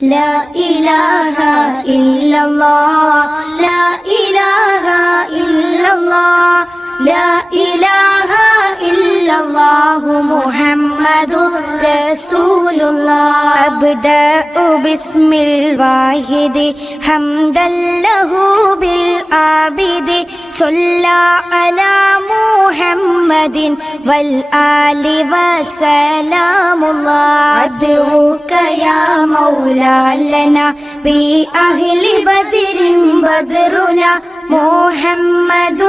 لا إله إلا الله لا إله إلا الله لا إله إلا الله محمد رسول الله أبدأ باسم الواحد حمدا له بالعابد صلى على محمد والآل وسلام الله أدعوك يا مولا لنا بأهل بدر بدرنا محمد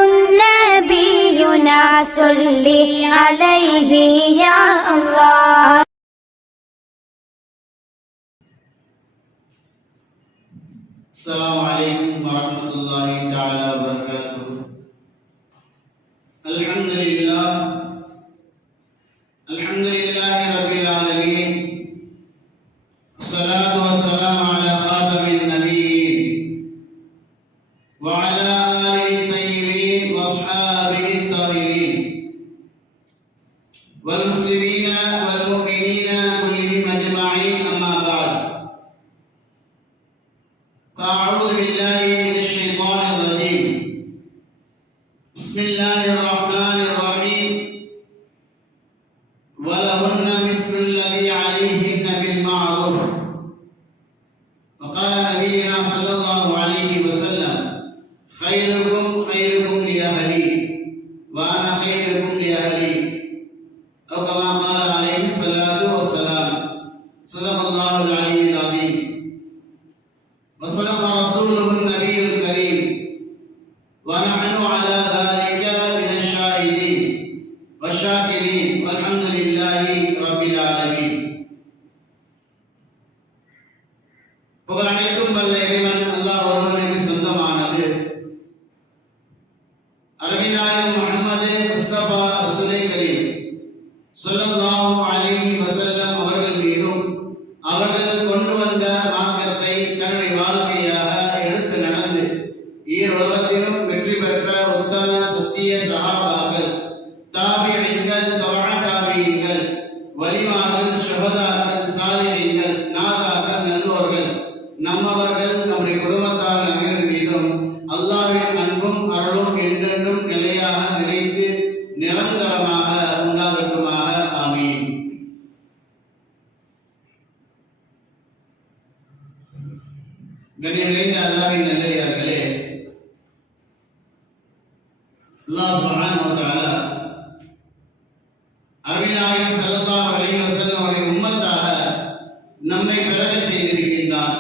نبينا صل عليه يا الله. السلام عليكم ورحمة الله تعالى وبركاته. الحمد لله رب العالمين، الصلاة والسلام على خاتم النبيين وعلى آله الطيبين وأصحابه الطاهرين والمسلمين والمؤمنين كلهم أجمعين، أما بعد، فأعوذ بالله من الشيطان الرجيم. بسم الله الرحمن الرحيم. ولهن مثل الذي عليهن بالمعروف. وقال نبينا صلى الله عليه وسلم: خيركم خيركم لأهلي وأنا خيركم لأهلي، أو كما قال عليه الصلاة والسلام. صدق الله العلي العظيم وصدق رسوله النبي الكريم، ونحن على ذلك من الشاهدين والشاكرين، والحمد لله رب العالمين. புகழ் அனைத்தும் வல்ல இறைவன் அல்லாஹ் ஒருவனுக்கு சொந்தமானது. அரபிநாயகம் முஹம்மது முஸ்தபா ரசூலை கரீம் ஸல்லல்லாஹு அலைஹி வஸல்லம் அவர்கள் மீதும் அவர்கள் கொண்டு வந்த மார்க்கத்தை தன்னுடைய வாழ்க்கையாக எடுத்து நடந்து ஈருலகத்திலும் வெற்றி பெற்ற உத்தம சத்திய சஹாபாக்கள், தாபிஈன்கள், தபஅ தாபிஈன்கள், வலிமார்கள், ஷுஹதாக்கள், சாலிஹீன்கள், நாதாக்கள், நல்லோர்கள், நம்மவர்கள், நம்முடைய குடும்பத்தார் அனைவர் மீதும் அல்லாஹ்வின் அன்பும் அருளும் என்றென்றும் நிலையாக நிலைத்து நிரந்தரமாக உண்டாகட்டுமாக. ஆமீன். கண்ணியம் நிறைந்த அல்லாஹ்வின் நல்லடியார்களே, அல்லாஹ் சுப்ஹானஹு வ தஆலா அருமைநாயகம் ஸல்லல்லாஹு அலைஹி வஸல்லம் அவருடைய உம்மத்தாக நம்மை பிறக்கச் செய்திருக்கின்றான்.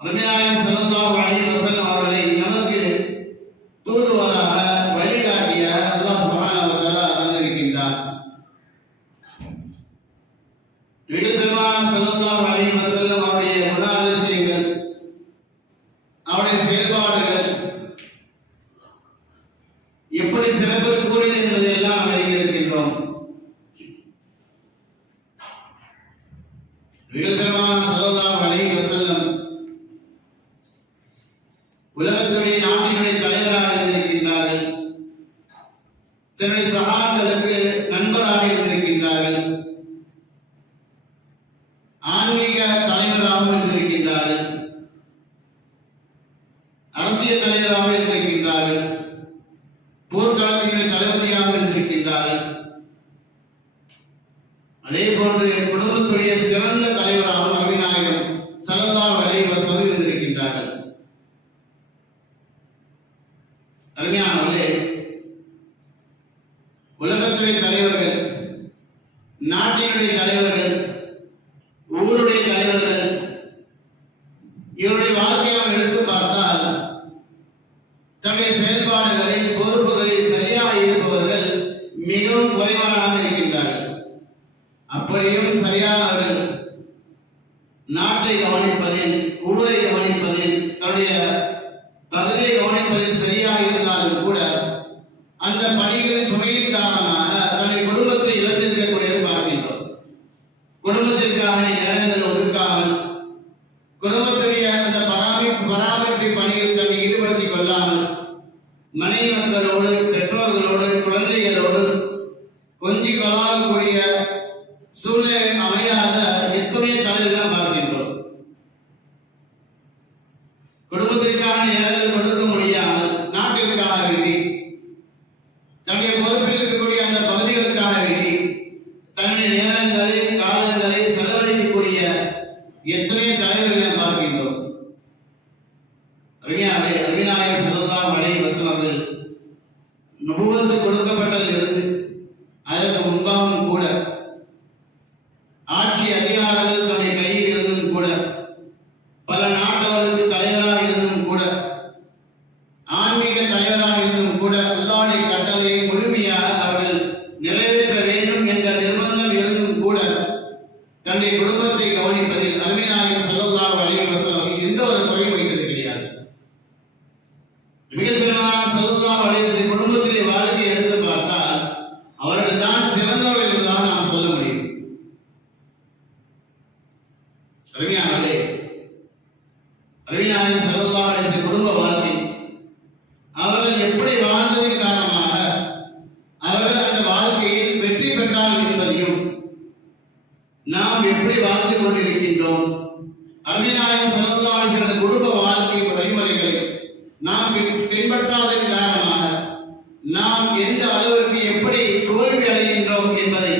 அருமைநாயகம் ஸல்லல்லாஹு அலைஹி வஸல்லம் அவர்களை நமக்கு தூதுவராக வழிகாட்டியாக அல்லாஹ் சுப்ஹானஹு வ தஆலா தந்திருக்கின்றான். பெருமானார் ஸல்லல்லாஹு அலைஹி வஸல்லம் அவருடைய குணாதிசயங்கள், அவருடைய செயல்பாடுகள் எப்படி சிறப்பு கூறியது என்பதை எல்லாம் அறிந்திருக்கின்றோம். பெருமானார் ஸல்லல்லாஹு அலைஹி வஸல்லம் உலகத்துடைய நாட்டினுடைய தலைவராக இருந்திருக்கின்றார்கள். தன்னுடைய சஹாபாக்களுக்கு நண்பராக இருந்திருக்கின்றார்கள். ஆன்மீக தலைவராகவும் இருந்திருக்கின்றார்கள். அரசியல் தலைவராக இருந்திருக்கின்றார்கள். போர்க்களத்தினுடைய தளபதியாக இருந்திருக்கின்றார்கள். அதே போன்று குடும்பத்துடைய சிறந்த தலைவராகவும் அருமைநாயகம் ஸல்லல்லாஹு அலைஹி வஸல்லம் இருந்திருக்கின்றார்கள். அருமையானவர்களே, உலகத்துடைய தலைவர்கள், நாட்டினுடைய தலைவர்கள், ஊருடைய தலைவர்கள், இவருடைய வாழ்க்கையை நாம் எடுத்து பார்த்தால் தன்னுடைய செயல்பாடுகளில் பொறுப்புகளில் சரியாக இருப்பவர்கள் மிகவும் குறைவாக இருக்கின்றார்கள். அப்படியும் சரியானவர்கள் நாட்டை கவனிப்பதில், ஊரை கவனிப்பதில், தன்னுடைய பகுதியை கவனிப்பதில் சரியாக இருந்தாலும் கூட அந்த பணிகளின் சுமையின் காரணமாக தன்னுடைய குடும்பத்தை இழந்திருக்கக்கூடியதை பார்க்கின்றோம். குடும்பத்திற்காக நேரங்கள் ஒதுக்காமல், குடும்பத்துடைய அந்த பராமரிப்பு பணியில் தன்னை ஈடுபடுத்திக் கொள்ளாமல், மனைவி மக்களோடு, பெற்றோர்களோடு, குழந்தைகளோடு கொஞ்சி கொள்ளாகக்கூடிய சூழ்நிலை எத்தனை தலைவர்களை பார்க்கின்றோம். நபிநாயகம் ஸல்லல்லாஹு அலைஹி வஸல்லம் அவர்கள் நபுவத்து கொடுக்கப்பட்டதிலிருந்து அதற்கு முன்பாகவும் கூட ஆட்சி அதிகாரங்கள் தன்னுடைய கையில் இருந்தும் கூட பல நாட்டவர்களுக்கு தலைவராக இருந்தும் கூட ஆன்மீக தலைவராக இருந்தும் கூட அல்லாஹ்வுடைய கட்டளையை முழுமையாக அவர்கள் நிறைவேற்ற வேண்டும் என்ற நிர்பந்தம் இருந்தும் கூட தன்னுடைய குடும்பத்தை கவனிப்பதில் நபிநாயகம் ஸல்லல்லாஹு அலைஹி வஸல்லம் எந்த ஒரு குறையும் வைத்தது கிடையாது. நபிகள் பெருமானார் ஸல்லல்லாஹு அலைஹி வஸல்லம் குடும்பத்திலே வாழ்க்கை எடுத்து பார்த்தால் அவர்கள் தான் சிறந்தவர்கள் என்றுதான் நாம் சொல்ல முடியும். அருமையானவர்களே, நபிநாயகம் ஸல்லல்லாஹு அலைஹி வஸல்லம் குடும்ப வாழ்க்கை அவர்கள் எப்படி வாழ்ந்ததின் காரணமாக அவர்கள் அந்த வாழ்க்கையில் வெற்றி பெற்றார்கள் என்பதையும் நாம் எப்படி வாழ்ந்து கொண்டிருக்கின்றோம், நபிநாயகம் ஸல்லல்லாஹு அலைஹி வஸல்லம் குடும்ப வாழ்க்கை வழிமுறைகளை நாம் பின்பற்றாததன் காரணமாக நாம் எந்த அளவிற்கு எப்படி தோல்வி அடைகின்றோம் என்பதை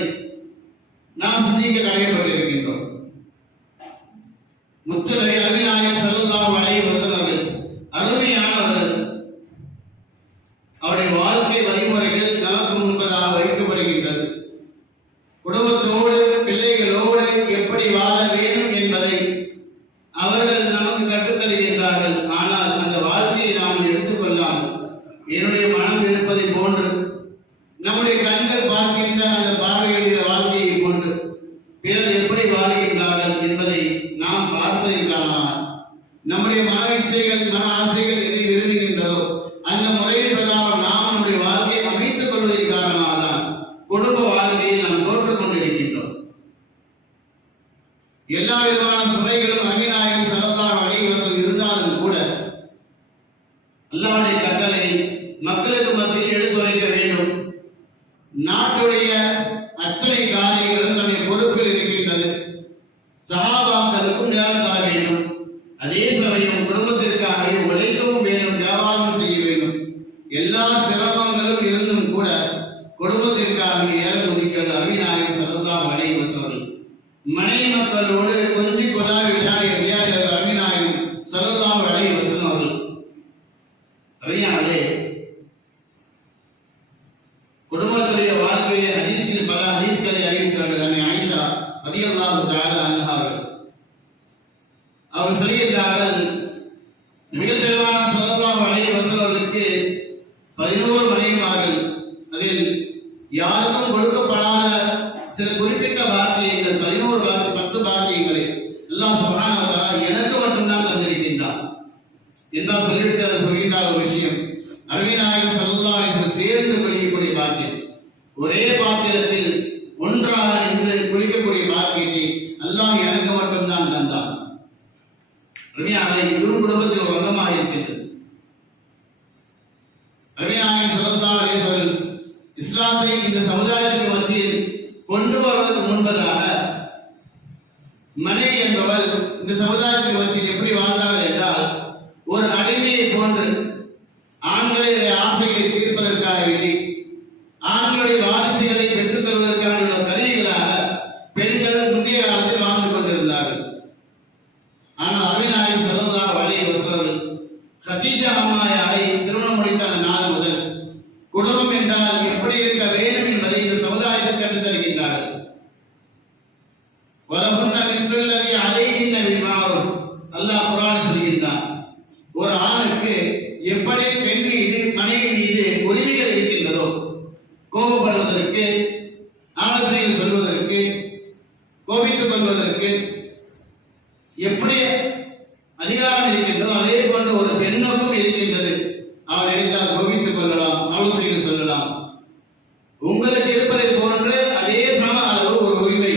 நாம் சிந்திக்க கடமைப்பட்டிருக்கின்றோம். முத்தநபி நபிநாயகம் ஸல்லல்லாஹு அலைஹி வஸல்லம் அருமையானவர்கள். அவருடைய வாழ்க்கை வழிமுறைகள் நமக்கு முன்பதாக வைக்கப்படுகின்றது. குடும்பத்தோடு பிள்ளைகளோடு எப்படி வாழ வேண்டும் என்பதை அவர்கள் நமக்கு கற்றுத்தருகின்றார்கள். ஆனால் அந்த வாழ்க்கையை நாம் எடுத்துக்கொள்ளாமல் என்னுடைய மனம் இருப்பதை போன்று நம்முடைய கண்கள் பார்க்கின்ற அந்த பார்வையுடைய வாழ்க்கையை போன்று பிறர் எப்படி வாழுகின்றார்கள் என்பதை நாம் பார்ப்பதன் காரணமாக நம்முடைய மன இச்சைகள் மன ஆசைகள் எதை விரும்புகின்றதோ அந்த முறையின் பிரகாரம் நாம் நம்முடைய வாழ்க்கையை அமைத்துக் கொள்வதன் காரணமாக தான் குடும்ப வாழ்க்கையில் நாம் தோற்றுக் கொண்டிருக்கின்றோம். எல்லா விதமான சுமைகளும் நபிநாயகம் ஸல்லல்லாஹு அலைஹி வஸல்லம் இருந்தாலும் கூட அல்லாஹ்வுடைய கட்டளை மக்களுக்கு மத்தியில் எடுத்துரைக்க வேண்டும். நாட்டுடைய அத்தனை காரியங்களும் நம்முடைய பொறுப்பில் இருக்கின்றது. சஹாபாக்களுக்கும் நேரம் தர வேண்டும். அதே சமயம் குடும்பத்திற்காக உழைக்கவும் வேண்டும், வியாபாரம் செய்ய வேண்டும். எல்லா சிரமங்களும் இருந்தும் கூட குடும்பத்திற்காக நேரம் ஒதுக்க நபிநாயகம் ஸல்லல்லாஹு அலைஹி வஸல்லம் மனைவி மக்களோடு கொஞ்சி கொலாவி விளையாடிய நபிநாயகம் ஸல்லல்லாஹு அலைஹி வஸல்லம் அவர்கள் அறியாமலே குடும்பத்துடைய வாழ்க்கையிலே ஹதீஸில் பல ஹதீஸ்களை அறிவித்தார்கள். அன்னை ஆயிஷா ரலியல்லாஹு தஆலா அன்ஹா அவர் சொல்லியிருந்தார்கள், நபிகள் பெருமானார் ஸல்லல்லாஹு அலைஹி வஸல்லம் அவர்களுக்கு 11 மனைவிமார்கள். அதில் யாருக்கும் கொடுக்கப்படாத சில குறிப்பிட்ட வாக்கியங்கள் 10 வாக்கியங்களை அல்லாஹ் சுப்ஹானஹு வ தஆலா எனக்கு மட்டும்தான் தந்திருக்கின்றார் என்றால் சொல்லிவிட்டு அதை சொல்கின்ற ஒரு விஷயம். நபிநாயகம் ஸல்லல்லாஹு அலைஹி வஸல்லம் சேர்ந்து குளிக்கக்கூடிய வாக்கியம், ஒரே பாத்திரத்தில் ஒன்றாக நின்று குளிக்கக்கூடிய வாக்கியத்தை அல்லாஹ் எனக்கு மட்டும்தான் தந்தான். இதுவும் குடும்பத்தில் ஒரு அங்கமாக இருக்கின்றது. நபிநாயகம் ஸல்லல்லாஹு அலைஹி வஸல்லம் இஸ்லாத்தை இந்த சமுதாயத்திற்கு மத்தியில் கொண்டு வருவதற்கு முன்பதாக மனைவி என்பவர் இந்த சமுதாயத்திற்கு மத்தியில் எப்படி வாழ்ந்தார்கள் என்றால் ஒரு அடிமையை போன்று ஆண்களுடைய ஆசைகளை தீர்ப்பதற்காக வேண்டி ஆண்களுடைய வாரிசுகளை பெற்றுத் தருவதற்கான கருவிகளாக பெண்கள் முந்தைய காலத்தில் வாழ்ந்து கொண்டிருந்தார்கள். ஆனால் நபிநாயகம் ஸல்லல்லாஹு அலைஹி வஸல்லம் கதீஜா அம்மையாரை திருமணம் முடித்த நாள் முதல் குடும்பம் என்றால் எப்படி இருக்க வேண்டும் என்பதை இந்த சமுதாயத்திற்கு கற்றுத் தருகின்றார்கள். வலஹுன்ன மிஸ்லுல்லதி அலைஹின்ன பில் மஅரூஃப், அல்லாஹ் குர்ஆனில் சொல்கின்றான், ஒரு ஆணுக்கு எப்படி பெண் மீது மனைவி மீது உரிமைகள் இருக்கின்றதோ, கோபப்படுவதற்கு, ஆலோசனைகள் சொல்வதற்கு, கோபித்துக் கொள்வதற்கு எப்படி அதிகாரம் இருக்கின்றதோ அதே போன்று ஒரு பெண்ணுக்கும் இருக்கின்றது. அவன் நினைத்தால் கோபித்துக் கொள்ளலாம், ஆலோசனைகள் சொல்லலாம். உங்களுக்கு இருப்பதை போன்று அதே சம அளவு ஒரு உரிமை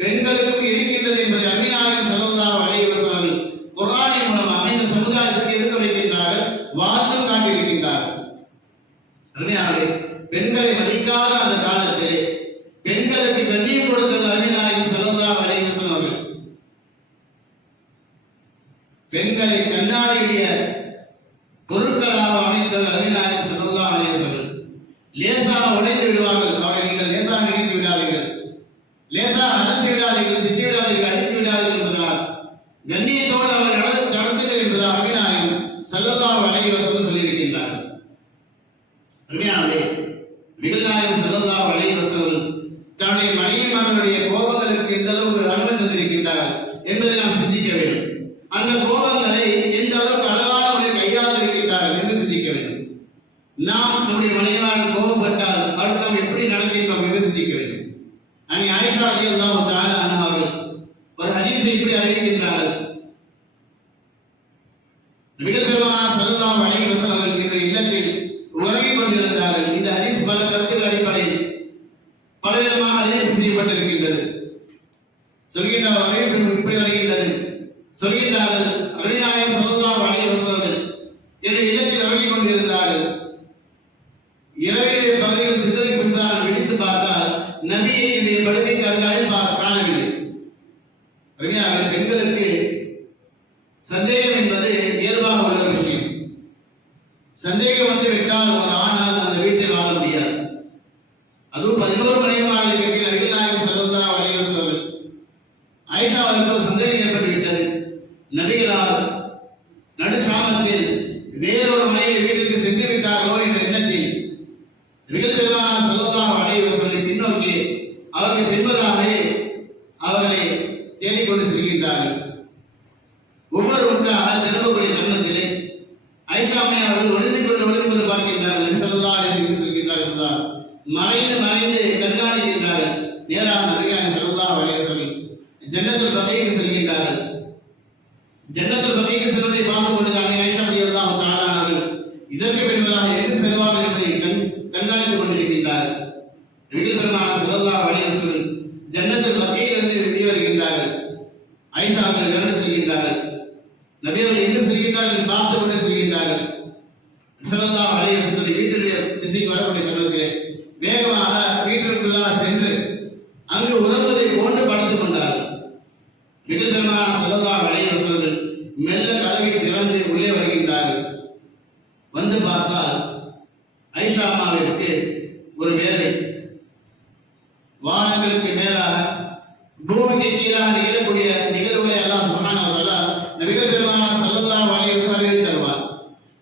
பெண்களுக்கும் இருக்கின்றது என்பதை நபிநாயகம் ஸல்லல்லாஹு அலைஹி வஸல்லம் குர்ஆனின் மூலமாக இந்த சமுதாயத்திற்கு எடுத்து வைக்கின்றார்கள், வாழ்ந்தும் காட்டியிருக்கின்றார்கள். அருமையானே, பெண்களை மதிக்காத அந்த காலத்திலே பெண்களுக்கு கண்ணியம் கொடுத்த நபிநாயகம் ஸல்லல்லாஹு அலைஹி வஸல்லம் அவர்கள் பெண்களை கண்ணாடியுடைய பொருட்களாக அமைத்த நபிநாயகம் ஸல்லல்லாஹு அலைஹி வஸல்லம் லேசாக உடைந்து விடுவார்கள். அவரை நீங்கள் லேசாக நினைத்து விடாதீர்கள், லேசாக அடர்த்தி விடாதீர்கள், திட்டி விடாதீர்கள், அடித்து விடாதீர்கள் என்பதால் கண்ணியத்தோடு அவர்கள் நடத்துங்கள் என்பதாக நபிநாயகம் ஸல்லல்லாஹு அலைஹி வஸல்லம் சொல்லியிருக்கின்றார்கள். அருமையானவர்களே, நபிகள் நாயகம் ஸல்லல்லாஹு அலைஹி வஸல்லம் தன்னுடைய மனைவிமார்களுடைய கோபங்களுக்கு எந்த அளவுக்கு அனுமதி தந்திருக்கின்றார்கள் என்பதை நாம் சிந்திக்க வேண்டும். அந்த கோபங்களை எந்த அளவுக்கு அழகான முறையில் கையாண்டிருக்கின்றார்கள் என்று சிந்திக்க வேண்டும். நாம் நம்முடைய மனைவிமார்கள் கோபப்பட்டால் அவர்கள் நாம் எப்படி நடக்கின்றோம் என்று சிந்திக்க வேண்டும். அன்னை ஆயிஷா ரலியல்லாஹு தஆலா அன்ஹா அவர்கள் ஒரு ஹதீஸை இப்படி அறிவிக்கின்றார்கள். நபிகள் பெருமானார் ஸல்லல்லாஹு அலைஹி வஸல்லம் அவர்கள் இந்த இல்லத்தில் உறங்கிக் கொண்டிருந்தார்கள். இந்த ஹதீஸ் பல கருத்துக்கள் அடிப்படையில் பலவிதமாக அறிவிப்பு செய்யப்பட்டிருக்கின்றது. சொல்கின்றார்கள் இப்படி வருகின்றது. சொல்கின்றார்கள், நபிநாயகம் ஸல்லல்லாஹு அலைஹி வஸல்லம் இந்த இல்லத்தில் உறங்கிக் கொண்டிருந்தார்கள். இரவினுடைய பகுதியில் சிறிதுக்கு பின்னால் விழித்து பார்த்தால் நபியை என்னுடைய படுக்கைக்கு அருகாயில் காணவில்லை. பெண்களுக்கு சந்தேகம் என்பது இயல்பாக உள்ள விஷயம். சந்தேகம் வந்து விட்டால் ஒரு ஆணால் அந்த வீட்டில் வாழ முடியாது. அதுவும் 11 மணியமானதை கட்டி நபிகள் நாயகம் ஸல்லல்லாஹு அலைஹி வஸல்லம் ஆயிஷா அவர்களுக்கு சந்தேகம் ஏற்பட்டுவிட்டது. நபிகளால் நடு சாமத்தில் வேறொரு மனைவி வீட்டிற்கு சென்று விட்டார்களோ என்ற எண்ணத்தில் நபிகள் பெருமானார் ஸல்லல்லாஹு அலைஹி வஸல்லம் பின்னோக்கி அவர்கள் பின்பதாகவே அவர்களை தேடிக்கொண்டு செல்கின்றார்கள். ஒவ்வொரு ஒன்றாக திரும்பக்கூடிய தருணத்திலே ஆயிஷா அம்மை அவர்கள் ஒளிந்து கொண்டு பார்க்கின்றார்கள். நபி ஸல்லல்லாஹு அலைஹி வஸல்லம் செல்கின்றார்கள். மறைந்து கண்காணிக்கின்றார்கள். நேராக நபிகள் ஸல்லல்லாஹு அலைஹி வஸல்லம் ஜன்னத்துல் பகீக்கு செல்கின்றார்கள். ஜன்னத்துல் பகீக்கு செல்வதை பார்த்து கொண்டுதான் ஆயிஷா ரலியல்லாஹு தஆலா அவர்கள் இதற்கு பின்பதாக எங்கு செல்வார்கள் என்பதை கண்காணித்துக் கொண்டிருக்கின்றார்கள். நபிகள் பெருமானார் ஸல்லல்லாஹு அலைஹி வஸல்லம் ஜன்னத்துல் பகீயிலிருந்து வெளியே வருகின்றார்கள். ஆயிஷா அவர்கள் இரண்டு செல்கின்றார்கள். நபியர்கள் எங்கு செல்கின்றார்கள் பார்த்து கொண்டு செல்கின்றார்கள். ஸல்லல்லாஹு அலைஹி வஸல்லம் வீட்டுடைய திசைக்கு வரக்கூடிய தருணத்திலே வேகமாக வீட்டிற்குள்ளாக சென்று அங்கு உறங்குவதை போன்று படுத்துக் கொண்டார்கள். நபிகள் பெருமானார் ஸல்லல்லாஹு அலைஹி வஸல்லம் மெல்ல கதவை திறந்து உள்ளே வருகின்றார்கள். வந்து பார்த்தால் ஆயிஷா அம்மாவிற்கு ஒரு வேலை. வானங்களுக்கு மேலாக பூமிக்கு கீழாக நிகழக்கூடிய நிகழ்வுகளை எல்லாம் சுப்ஹானஹு வ தஆலா நபிகள் பெருமானார் ஸல்லல்லாஹு அலைஹி வஸல்லம் தருவார்.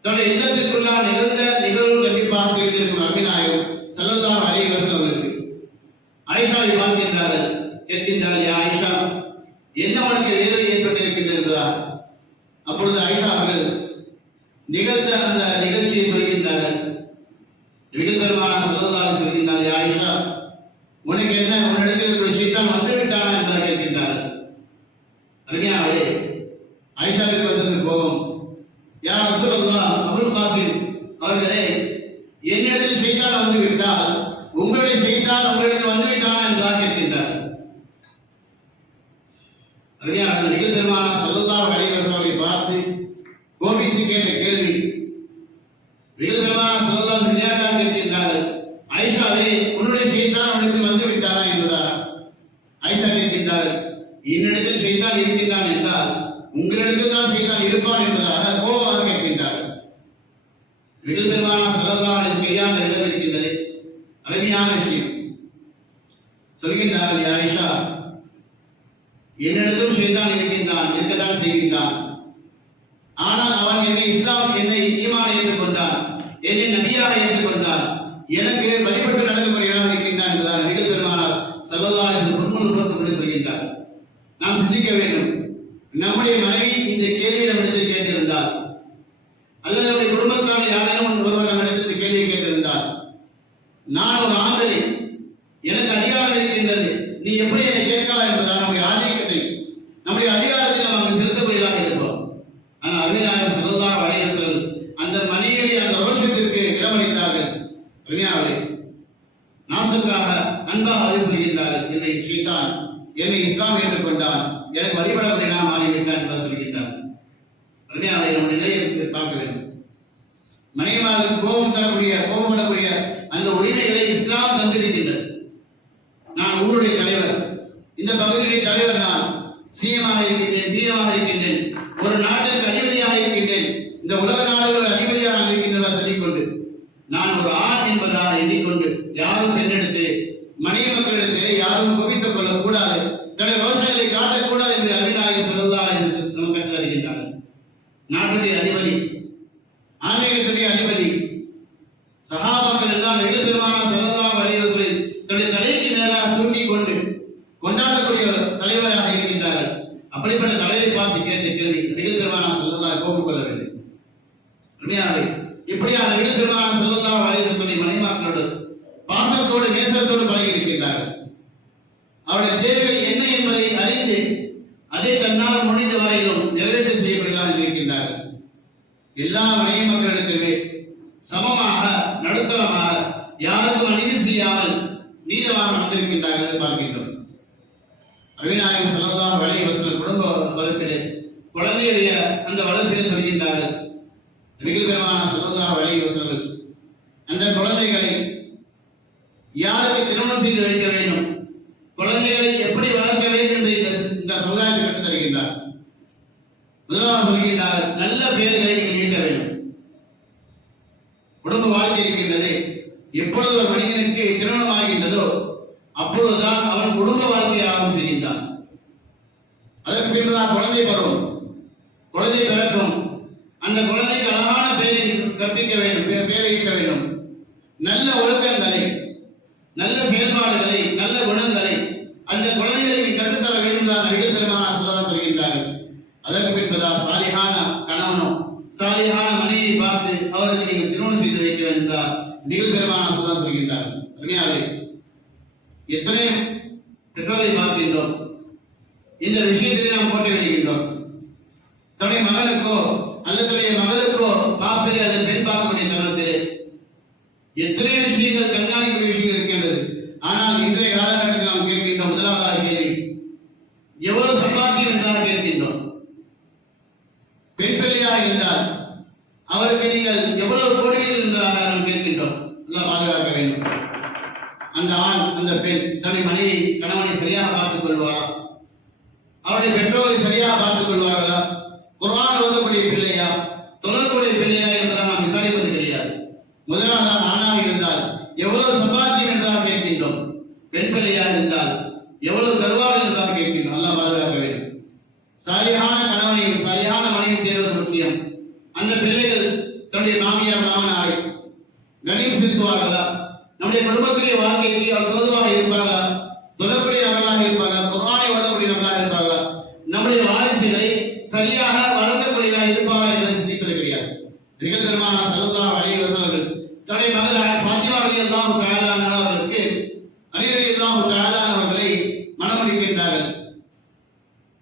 தன்னுடைய இல்லத்திற்குள்ளாக நிகழ்ந்த நிகழ்வு கண்டிப்பாக தெரிந்திருக்கும் நபிநாயகம் ஸல்லல்லாஹு அலைஹி வஸல்லம் ஆயிஷாவை பார்க்கின்றார்கள். கேட்கின்றார்கள், யா ஆயிஷா, என்ன உனக்கு வேதனை ஏற்பட்டிருக்கின்றது என்பதா? அப்பொழுது ஆயிஷா அவர்கள் நிகழ்ந்த அந்த நிகழ்ச்சியை சொல்கின்றார்கள். நபிகள் பெருமானார் ஸல்லல்லாஹு அலைஹி சொல்கின்றார்கள், யா ஆயிஷா, உனக்கு என்ன, உன்னிடத்தில் இருக்கிற ஷைத்தான் வந்து விட்டானா என்பதாக கேட்கின்றார்கள். அருமையானவர்களே, ஆயிஷாவிற்கு வந்தது கோபம். யா ரசூலல்லாஹ், அபுல் காசிம் அவர்களே, என்னிடத்தில் ஷைத்தான் வந்து விட்டால் உங்களுடைய ஷைத்தான் உங்களிடத்தில் வந்து விட்டானா என்பதாக கேட்கின்றார். அருமையானவர்களே, நபிகள் பெருமானார் ஸல்லல்லாஹு அலைஹி வஸல்லம் பார்த்து கோபித்து கேட்ட கேள்வி. நபிகள் பெருமானார் ஸல்லல்லாஹு அலைஹி வஸல்லம் கேட்கின்றார்கள், ஆயிஷாவே, உன்னுடைய ஷைத்தான் உன்னிடத்தில் வந்து விட்டானா என்பதா? ஆயிஷா கேட்கின்றார்கள், என்னிடத்தில் ஷைத்தான் இருக்கின்றான் என்றால் உங்களிடத்தில் தான் ஷைத்தான் இருப்பான் என்பதாக கோபமாக கேட்கின்றார்கள். நபிகள் பெருமானார் ஸல்லல்லாஹு அலைஹி வஸல்லம் கையாண்ட விதம் இருக்கின்றது, அருமையான விஷயம். சொல்கின்றார்கள், யா ஆயிஷா, என்னிடத்தும் ஷைத்தான் இருக்கின்றான், இருக்கத்தான் செய்கின்றான். ஆனால் அவன் என்னை ஈமான் ஏற்றுக்கொண்டான், என்னை நபியாக ஏற்றுக்கொண்டான், எனக்கு வழிபட்டு நடக்கக்கூடியவனாக இருக்கின்றான் என்பதாக நபிகள் பெருமானார் ஸல்லல்லாஹு அலைஹி வஸல்லம் பொறுத்துக்கொண்டு சொல்கின்றார். நாம் சிந்திக்க வேண்டும். நம்முடைய மனைவி இந்த கேள்வியை நம்மிடத்தில் கேட்டிருந்தார், அல்லது நம்முடைய குடும்பத்தால் யாரேனும் ஒருவர் நம்மிடத்தில் கேள்வியை கேட்டிருந்தார், நான் ஒரு ஆண்களே, எனக்கு அதிகாரம் இருக்கின்றது, நீ எப்படி என்னை கேட்கலாம் என்பதாக நம்முடைய ஆதிக்கத்தை, நம்முடைய அதிகாரத்தை நாம் அங்கு செலுத்தக்கூடியதாக இருப்போம். ஆனால் நபிநாயகம் ஸல்லல்லாஹு அலைஹி வஸல்லம் அந்த மனைவியை அந்த ரோஷத்திற்கு இடமளித்தார்கள். அருமையானவர்களே, நாசுக்காக அன்பாக அதை சொல்கின்றார்கள், என்னை ஷைத்தான் என்னை இஸ்லாம் ஏற்றுக்கொண்டான், எனக்கு வழிபடப்படினா மாறிவிட்டான் என்று சொல்கின்றார். அருமையானவர்களே, நம்ம நிலையை பார்க்க வேண்டும். மனைவிமாருக்கு கோபப்படக்கூடிய அந்த உரிமைகளை இஸ்லாம் தந்திருக்கின்றது. நான் ஊருடைய தலைவர், இந்த பகுதியுடைய தலைவர், நான் சிஎமாக இருக்கின்றேன், பிஎமாக இருக்கின்றேன், ஒரு நாட்டிற்கு அதிபதியாக இருக்கின்றேன், இந்த உலக நாடுகள் அதிபதியாக நான் இருக்கின்றன சொல்லிக்கொண்டு நான் ஒரு ஆண் என்பதாக எண்ணிக்கொண்டு யாரும் பெண்ணெடுத்து மனைவி மக்களிடத்திலே யாரும் குவித்துக் கொள்ளக்கூடாது, தன்னுடைய ரோஷங்களை காட்டக்கூடாது என்று நபிநாயகம் ஸல்லல்லாஹு அலைஹி வஸல்லம் கொண்டாடக்கூடிய ஒரு தலைவராக இருக்கின்றார்கள். அப்படிப்பட்ட தலைவரை பார்த்து கேட்ட கேள்வி நபிகள் பெருமானார் ஸல்லல்லாஹு கோபம் கொள்ளவில்லை. உண்மையானவை இப்படியான நபிகள் பெருமானார் ஸல்லல்லாஹு அலைஹி வஸல்லம் மனைவிமார்களோடு பாசத்தோடு நேசத்தோடு பழகி இருக்கின்றார்கள். அவருடைய தேவைகள் என்ன என்பதை அறிந்து அதை தன்னால் முடிந்த வரையிலும் நிறைவேற்ற செய்யக்கூடியதாக இருக்கின்றார்கள். எல்லா மனைவி மக்களிடத்திலுமே சமமாக நடுத்தரமாக யாருக்கும் அநீதி செய்யாமல் நீதமாக நடந்திருக்கின்றார்கள் என்று பார்க்கின்றோம். நபிநாயகம் ஸல்லல்லாஹு அலைஹி வஸல்லம் குடும்ப வளர்ப்பிலே குழந்தையுடைய அந்த வளர்ப்பிலே சொல்கின்றார்கள். நபிகள் பெருமானார் ஸல்லல்லாஹு அலைஹி வஸல்லம் அந்த குழந்தைகளை யாருக்கு திருமணம் செய்து வைக்க வேண்டும், குழந்தைகளை எப்படி வளர்க்க வேண்டும் என்பதை இந்த சமுதாயத்தை கற்றுத் தருகின்றார். முதலாவது சொல்கின்றார், நல்ல பெயர்களை நீங்கள் ஈட்ட வேண்டும். குடும்ப வாழ்க்கை இருக்கின்றது. எப்பொழுது ஒரு மனிதனுக்கு திருமணம் ஆகின்றதோ அப்பொழுதுதான் அவன் குடும்ப வாழ்க்கையை ஆரம்பம் செய்கின்றான். அதற்கு பின்புதான் குழந்தை பருவம், குழந்தை பிறக்கும். அந்த குழந்தைக்கு அழகான பெயரை கற்பிக்க வேண்டும், பெயரை ஈட்ட வேண்டும். நல்ல ஒழுக்கங்களை, நல்ல செயல்பாடுகளை, நல்ல குணங்களை அந்த குழந்தைகளுக்கு கற்றுத்தர வேண்டும் தான் நபிகள் பெருமானார் ஸல்லல்லாஹு சொல்கின்றார்கள். அதற்கு பின்புதான் சாலிஹான கணவனோ சாலிஹான மனைவியை பார்த்து அவருக்கு நீங்கள் திருமணம் செய்து வைக்க வேண்டும் என்றார் நபிகள் பெருமானார் ஸல்லல்லாஹு சொல்கின்றார்கள். உண்மையாகவே எத்தனை பெற்றோரை பார்க்கின்றோம், இந்த விஷயத்திலே நாம் போட்டி விடுகின்றோம். தன்னுடைய மகனுக்கோ அல்லது தன்னுடைய மகளுக்கோ மாப்பிள்ளை அல்லது பெண் பார்க்கக்கூடிய தருணத்திலே எத்தனை விஷயங்கள் கண்காணிக்கூடிய விஷயங்கள் இருக்கின்றது. ஆனால் இன்றைய காலகட்டத்தில் நாம் கேட்கின்றோம், முதலாவதாக கேள்வி எவ்வளவு சம்பாத்தியம் என்றால் கேட்கின்றோம். பெண் பிள்ளையாக இருந்தால் அவருக்கு நீங்கள் எவ்வளவு கோடிகள் என்றாக நாம் கேட்கின்றோம். எல்லாம் பாதுகாக்க வேண்டும். அந்த ஆண் அந்த பெண் தன்னுடைய மனைவி கணவனை சரியாக பார்த்துக் கொள்வாரா, அவருடைய பெற்றோரை சரியாக பார்த்துக் கொள்வார்களா, குர்ஆன் ஓதக்கூடிய பிள்ளையா, தொழக்கூடிய பிள்ளையா என்பதை நாம் விசாரிப்பது கிடையாது. முதலாவது ஆணாக இருந்தால் எவ்வளவு சம்பாத்தியம் என்றால் கேட்கின்றோம். பெண் பிள்ளையாக இருந்தால் எவ்வளவு தருவார்கள் என்றால் கேட்கின்றோம். எல்லாம் பாதுகாக்க வேண்டும். சாலிஹான கணவனையும் சாலிஹான மனைவியும் தேடுவது முக்கியம். அந்த பிள்ளைகள் தன்னுடைய மாமியார் மாமனாரை கண்ணியம் செலுத்துவார்களா, நம்முடைய குடும்பத்துடைய வாழ்க்கைக்கு அவர் தோதுவாக இருப்பார்களா, தொழக்கூடிய நபர்களாக இருப்பார்களா, குர்ஆனை ஓதக்கூடிய நபர்களாக இருப்பார்களா, நம்முடைய வாரிசுகளை சரியாக வளர்க்கக்கூடியதாக இருப்பார்களா என்பதை சிந்திப்பது கிடையாது. நபிகள் பெருமானார் ஸல்லல்லாஹு அலைஹி வஸல்லம் தன்னுடைய மகள் ஃபாத்திமா ரலியல்லாஹு தஆலா அன்ஹா அவர்களுக்கு அலி ரலியல்லாஹு தஆலா அவர்களை மணமுடிக்கின்றார்கள்.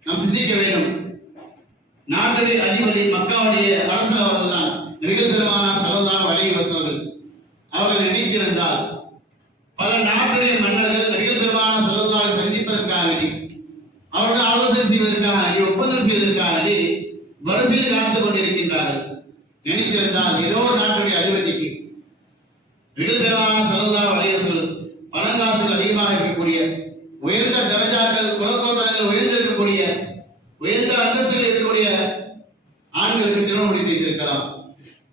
நாம் சிந்திக்க வேண்டும். நாட்டுடைய அதிபதி மக்காவுடைய அரசர் அவர்கள்தான் நபிகள் பெருமானார் ஸல்லல்லாஹு அலைஹி வஸல்லம். அவர்கள் நினைத்திருந்தால் பல நாட்டுடைய மன்னர்கள் நபிகள் பெருமானார் ஸல்லல்லாஹு அலைஹி சந்திப்பதற்காக வேண்டி, அவர்கள் ஆலோசனை செய்வதற்காக வேண்டி, ஒப்பந்தம் செய்வதற்காக வேண்டி வரிசையில் காத்துக் கொண்டிருக்கின்றார்கள். நினைத்திருந்தால் ஏதோ நாட்டுடைய அதிபதிக்கு நபிகள் பெருமானார் ஸல்லல்லாஹு அலைஹி வஸல்லம் பணங்காசுகள் அதிகமாக இருக்கக்கூடிய, உயர்ந்த தரஜாக்கள் குலக்கோத்தரங்கள் உயர்ந்திருக்கக்கூடிய, உயர்ந்த அந்தஸ்தில் இருக்கக்கூடிய ஆண்களுக்கு திருமணம் முடித்து வைத்திருக்கலாம்.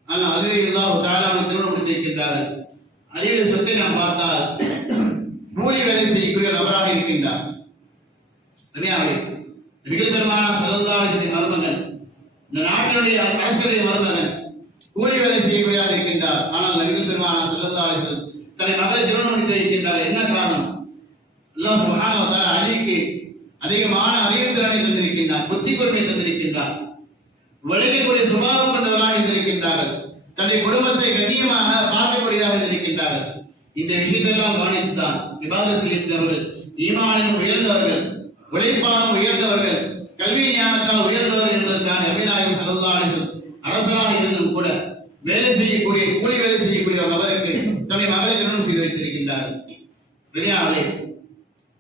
ஆனால் அலி ரலியல்லாஹு தஆலா திருமணம் முடித்து வைக்கின்றார்கள். அலியுடைய சொத்தை நாம் பார்த்தால் கூலி வேலை செய்யக்கூடிய நபராக இருக்கின்றார். நபிகள் பெருமானார் ஸல்லல்லாஹு அலைஹி வஸல்லம் மருமகன், இந்த நாட்டினுடைய அரசுடைய மருமகன் கூலி வேலை செய்யக்கூடியதாக இருக்கின்றார். ஆனால் நபிகள் பெருமானார் ஸல்லல்லாஹு அலைஹி வஸல்லம் தன்னை மகளை திருமணம் முடித்து வைக்கின்றார். என்ன காரணம்? அல்லாஹ் சுப்ஹானஹு வ தஆலா அலிக்கு அதிகமான அறிவுத்திறனை தந்திருக்கின்றார், புத்தி கூர்மையை தந்திருக்கின்றார், வழங்கக்கூடிய சுபாவம் கொண்டவராக இருந்திருக்கின்றார்கள், தன்னுடைய குடும்பத்தை கண்ணியமாக பார்க்கக்கூடியதாக இருந்திருக்கின்றார்கள். இந்த விஷயத்தெல்லாம் கவனித்துத்தான் இபாதத் செய்கின்றவர்கள், ஈமானின் உயர்ந்தவர்கள், உழைப்பாலும் உயர்ந்தவர்கள், கல்வி ஞானத்தால் உயர்ந்தவர்கள் என்பதற்கான நபிநாயகம் ஸல்லல்லாஹு அலைஹி வஸல்லம் அரசராக இருந்தும் கூட வேலை செய்யக்கூடிய கூலி வேலை செய்யக்கூடிய ஒரு நபருக்கு தன்னுடைய மகளை திருமணம் செய்து வைத்திருக்கின்றார்கள். பெரியார்களே,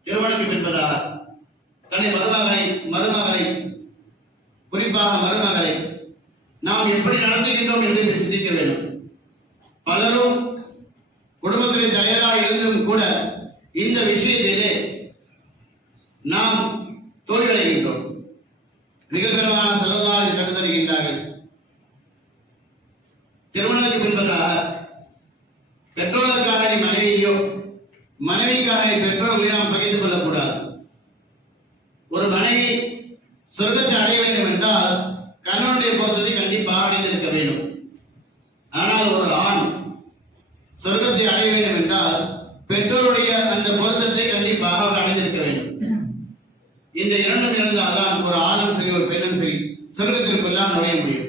திருமணத்துக்கு பின்பதாக தன்னை மருமகளை குறிப்பாக மருமகளை நாம் எப்படி நடத்துகின்றோம் என்று சிந்திக்க வேண்டும். பலரும் குடும்பத்திலே தலைவராக இருந்தும் கூட இந்த விஷயத்திலே நாம் தோல்வியடைகின்றோம். நபிகள் பெருமானார் ஸல்லல்லாஹு அலைஹி வஸல்லம் கற்றுத் தருகின்றார்கள், திருமணத்துக்கு பின்பதாக பெற்றோருக்காக நீ மனைவியோ மனைவிக்காக நீ பெற்றோர்களை நாம் பகிர்ந்து கொள்ளக்கூடாது. ஒரு மனைவி சொர்க்கத்தை அடைய வேண்டும் என்றால் கணவனுடைய பொருத்தத்தை கண்டிப்பாக அடைந்திருக்க வேண்டும். ஆனால் ஒரு ஆண் சொர்க்கத்தை அடைய வேண்டும் என்றால் பெற்றோருடைய அந்த பொருத்தத்தை கண்டிப்பாக அவர் அடைந்திருக்க வேண்டும். இந்த இரண்டும் இருந்தால்தான் ஒரு ஆணும் சரி ஒரு பெண்ணும் சரி சொர்க்கத்திற்குள்ளாம் நுழைய முடியும்.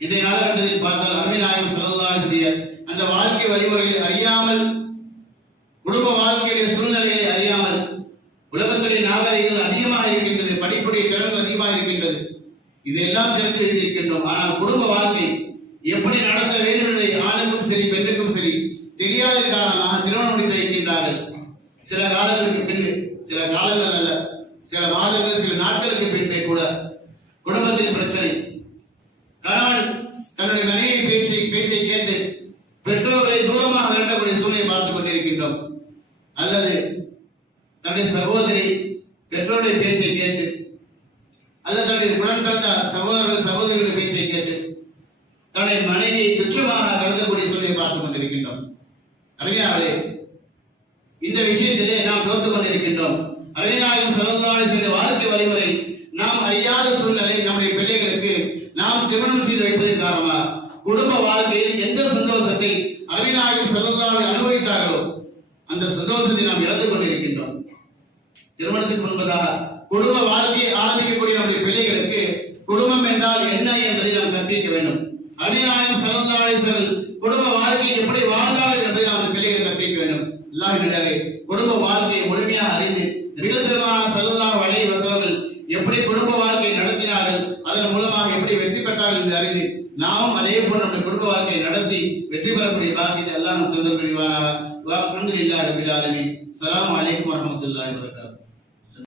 இன்றைய காலகட்டத்தில் பார்த்தால் அருமைநாயகம் ஸல்லல்லாஹு அலைஹி வஸல்லம் அந்த வாழ்க்கை வழிமுறைகளை அறியாமல், குடும்ப வாழ்க்கையுடைய சூழ்நிலைகளை அறியாமல், உலகத்துடைய நாகரிகங்கள் அதிகமாக இருக்கின்றது, படிப்புடைய திறன்கள் அதிகமாக இருக்கின்றது, இதெல்லாம் தெரிந்து வைத்திருக்கின்றோம். ஆனால் குடும்ப வாழ்க்கை எப்படி நடத்த வேண்டும் என்பதை ஆணுக்கும் சரி பெண்ணுக்கும் சரி தெரியாத காரணமாக திருமணம் முடித்து வைக்கின்றார்கள். சில காலங்களுக்கு பின்பு, சில காலங்கள் அல்ல, சில மாதங்கள் சில நாட்களுக்கு பின்பே கூட குடும்பத்தின் பிரச்சனை, கணவன் தன்னுடைய மனைவி பேச்சை கேட்டு பெற்றோர்களை தூரமாக விரட்டக்கூடிய சூழ்நிலை பார்த்துக் கொண்டிருக்கின்றோம். அல்லது தன்னுடைய சகோதரி பெற்றோருடைய பேச்சை கேட்டு, அல்லது தன்னுடைய உடன் பிறந்த சகோதரர்கள் பேச்சை கேட்டு தன்னுடைய மனைவியை துச்சமாக கருதக்கூடிய சூழ்நிலை பார்த்துக் கொண்டிருக்கின்றோம். அறிஞர்களே, இந்த விஷயத்திலே நாம் தோற்று கொண்டிருக்கின்றோம். அருமைநாயகம் ஸல்லல்லாஹு அலைஹி வஸல்லம் வாழ்க்கை வழிமுறை நாம் அறியாத சூழ்நிலை நம்முடைய பிள்ளைகளுக்கு நாம் திருமணம் செய்து வைப்பதன் காரணமாக குடும்ப வாழ்க்கையில் எந்த சந்தோஷத்தை அருமைநாயகம் ஸல்லல்லாஹு அலைஹி அனுபவித்தார்களோ அந்த சந்தோஷத்தை நாம் இழந்து கொண்டிருக்கின்றோம். திருமணத்துக்கு முன்பதாக குடும்ப வாழ்க்கையை ஆரம்பிக்கக்கூடிய நம்முடைய பிள்ளைகளுக்கு குடும்பம் என்றால் என்ன என்பதை நாம் கற்பிக்க வேண்டும். அருமைநாயகம் ஸல்லல்லாஹு அலைஹி வஸல்லம் குடும்ப வாழ்க்கையை எப்படி வாழ்ந்தார்கள் என்பதை நாம் பிள்ளைகள் கற்பிக்க வேண்டும். அல்லாஹ்வினாலே குடும்ப வாழ்க்கையை முழுமையாக அறிந்து நபிகள் பெருமானார் ஸல்லல்லாஹு அலைஹி வஸல்லம் எப்படி குடும்ப வாழ்க்கையை நடத்தினார்கள், அதன் மூலமாக எப்படி வெற்றி பெற்றார்கள் என்று அறிந்து நாம் அதே போல் நம்முடைய குடும்ப வாழ்க்கையை நடத்தி வெற்றி பெறக்கூடிய பாக்கியத்தை அல்லாஹ் நமக்கு தந்தல் புரிவானாக. அல்ஹம்துலில்லாஹி ரப்பில் ஆலமீன். அஸ்ஸலாமு அலைக்கும் வரஹ்மத்துல்லாஹி வபரகாத்துஹு.